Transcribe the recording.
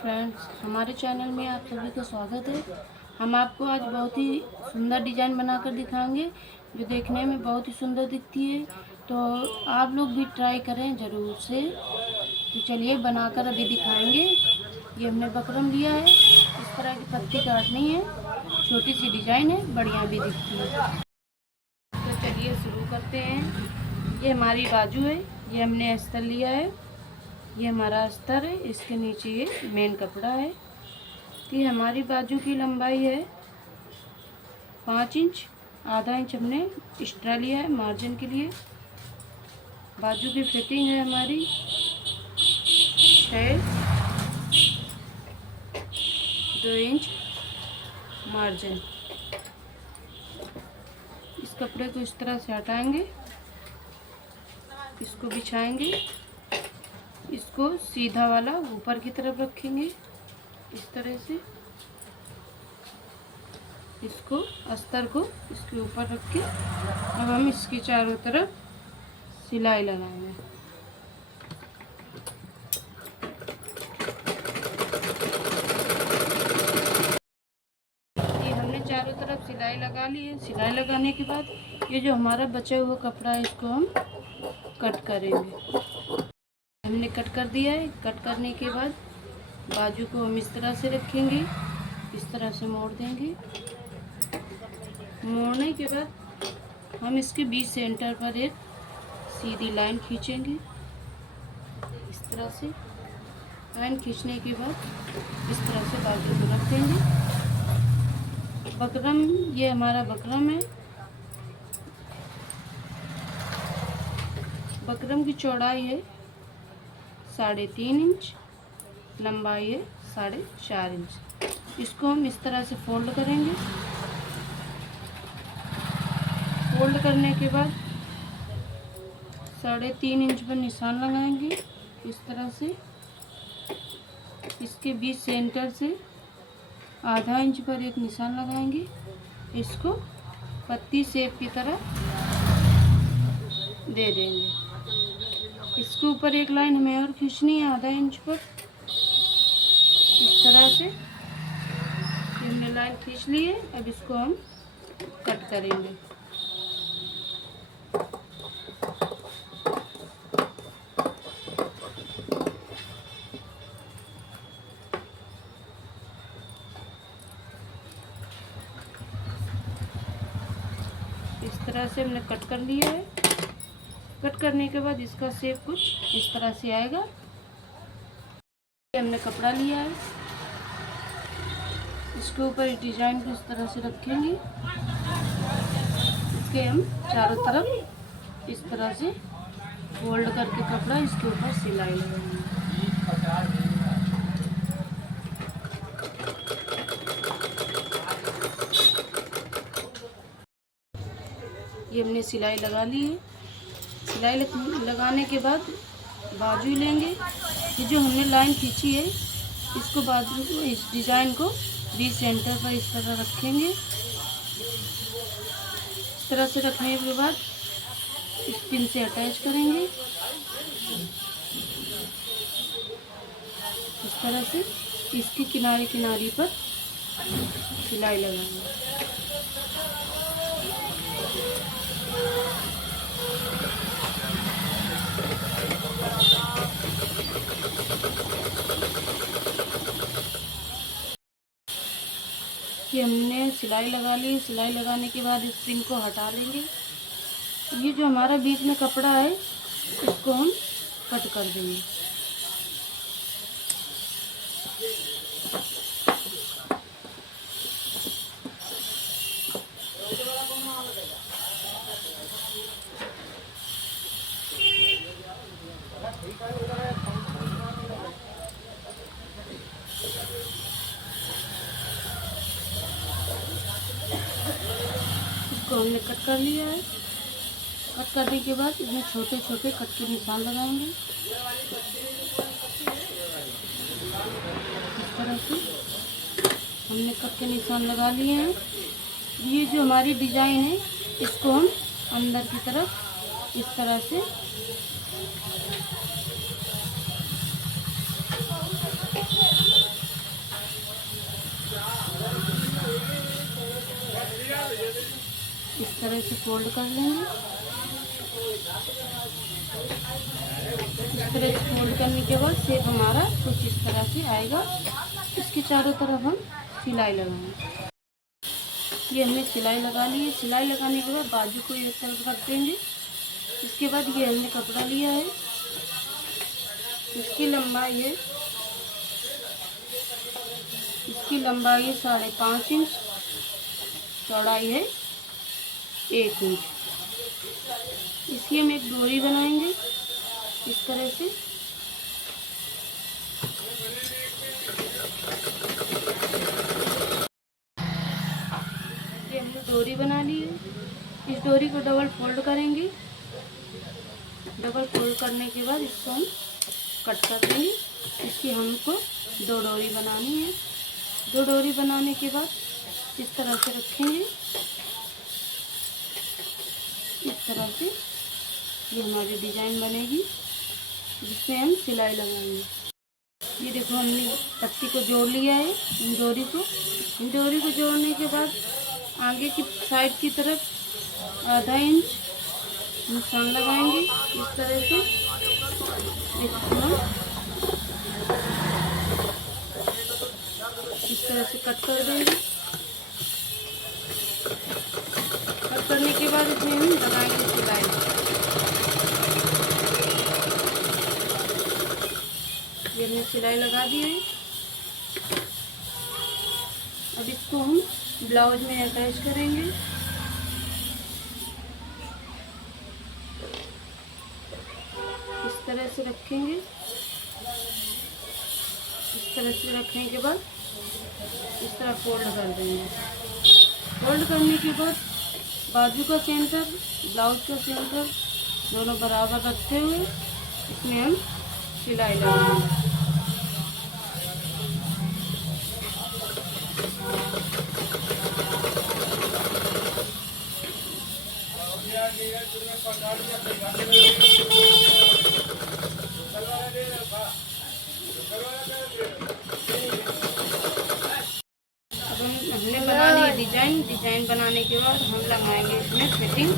Friends, हमारे channel में आप सभी का स्वागत है। हम आपको आज बहुत ही सुंदर डिज़ाइन बनाकर दिखाएंगे जो देखने में बहुत ही सुंदर दिखती है। तो आप लोग भी ट्राई करें ज़रूर से। तो चलिए बनाकर अभी दिखाएंगे। ये हमने बकरम लिया है, इस तरह की पत्ती काटनी है। छोटी सी डिज़ाइन है, बढ़िया भी दिखती है। तो चलिए शुरू करते हैं। ये हमारी बाजू है, ये हमने अस्तर लिया है। ये हमारा अस्तर है, इसके नीचे ये मेन कपड़ा है। ये हमारी बाजू की लंबाई है 5 इंच। आधा इंच हमने एक्स्ट्रा लिया है मार्जिन के लिए। बाजू की फिटिंग है हमारी 6, 2 इंच मार्जिन। इस कपड़े को इस तरह से हटाएंगे, इसको बिछाएंगे, इसको सीधा वाला ऊपर की तरफ रखेंगे इस तरह से। इसको अस्तर को इसके ऊपर रख के अब हम इसके चारों तरफ सिलाई लगाएंगे। ये हमने चारों तरफ सिलाई लगा ली है। सिलाई लगाने के बाद ये जो हमारा बचा हुआ कपड़ा है इसको हम कट करेंगे। हमने कट कर दिया है। कट करने के बाद बाजू को हम इस तरह से रखेंगे, इस तरह से मोड़ देंगे। मोड़ने के बाद हम इसके बीच सेंटर पर एक सीधी लाइन खींचेंगे इस तरह से। लाइन खींचने के बाद इस तरह से बाजू को रख देंगे। बकरम, ये हमारा बकरम है। बकरम की चौड़ाई है 3.5 इंच, लंबाई है 4.5 इंच। इसको हम इस तरह से फोल्ड करेंगे। फोल्ड करने के बाद 3.5 इंच पर निशान लगाएंगे इस तरह से। इसके बीच सेंटर से आधा इंच पर एक निशान लगाएंगे। इसको पत्ती शेप की तरह दे देंगे। इसके ऊपर एक लाइन हमें और खींचनी है आधा इंच पर इस तरह से। हमने लाइन खींच ली है, अब इसको हम कट करेंगे। इस तरह से हमने कट कर लिया है। कट करने के बाद इसका शेप कुछ इस तरह से आएगा। हमने कपड़ा लिया है, इसके ऊपर इस डिजाइन को इस तरह से रखेंगे। इसके हम चारों तरफ इस तरह से फोल्ड करके कपड़ा इसके ऊपर सिलाई लगाएंगे। ये हमने सिलाई लगा ली है। सिलाई लगाने के बाद बाजू लेंगे। ये जो हमने लाइन खींची है इसको बाजू को, इस डिज़ाइन को बीच सेंटर पर इस तरह रखेंगे। इस तरह से रखने के बाद इस पिन से अटैच करेंगे इस तरह से। इसकी किनारे किनारे पर सिलाई लगाएंगे। कि हमने सिलाई लगा ली। सिलाई लगाने के बाद इस पिन को हटा लेंगे। ये जो हमारा बीच में कपड़ा है इसको हम कट कर देंगे। इसको हमने कट कर लिया है। कट करने के बाद इसमें छोटे छोटे कट के निशान लगाएंगे इस तरह से। हमने कट के निशान लगा लिए हैं। ये जो हमारी डिज़ाइन है इसको हम अंदर की तरफ इस तरह से तरह से फोल्ड कर लेंगे। इस तरह से फोल्ड करने के बाद शेप हमारा कुछ इस तरह से आएगा। इसके चारों तरफ हम सिलाई लगाएंगे। ये हमने सिलाई लगा ली है। सिलाई लगाने के बाद बाजू को एक तरफ रख देंगे। इसके बाद ये हमने कपड़ा लिया है, इसकी लंबाई है 5.5 इंच, चौड़ाई है 1 इंच। इसकी हम एक डोरी बनाएंगे इस तरह से। ये हमने डोरी बना ली है। इस डोरी को डबल फोल्ड करेंगे। डबल फोल्ड करने के बाद इसको हम कट कर देंगे। इसकी हमको 2 डोरी बनानी है। 2 डोरी बनाने के बाद इस तरह से रखेंगे। इस तरह से ये हमारी डिज़ाइन बनेगी, जिसमें हम सिलाई लगाएंगे। ये देखो हमने पत्ती को जोड़ लिया है। इन डोरी को जोड़ने के बाद आगे की साइड की तरफ आधा इंच निशान लगाएंगे इस तरह से। इस तरह से कट कर देंगे। कट करने के बाद इसमें हम लगाएंगे सिलाई। ये हमने सिलाई लगा दी है। अब इसको हम ब्लाउज में अटैच करेंगे। इस तरह से रखेंगे। इस तरह से रखने के बाद इस तरह फोल्ड कर देंगे। फोल्ड करने के बाद बाजू का सेंटर, ब्लाउज का सेंटर दोनों बराबर रखते हुए इसमें हम सिलाई लगाएंगे। अब हमने बना ली डिज़ाइन बनाने के बाद हम लगाएंगे इसमें फिटिंग।